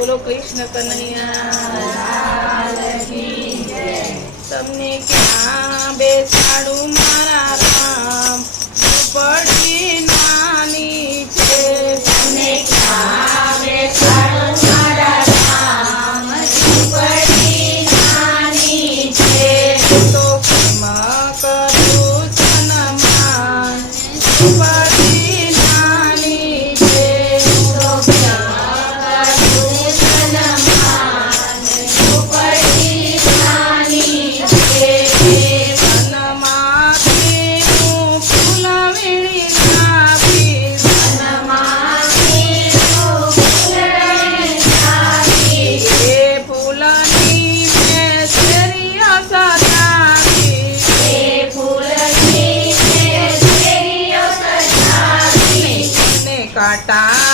બોલો કૃષ્ણ કનૈયા તમને ક્યાં બેસાડું টাটা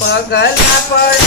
પગલા પર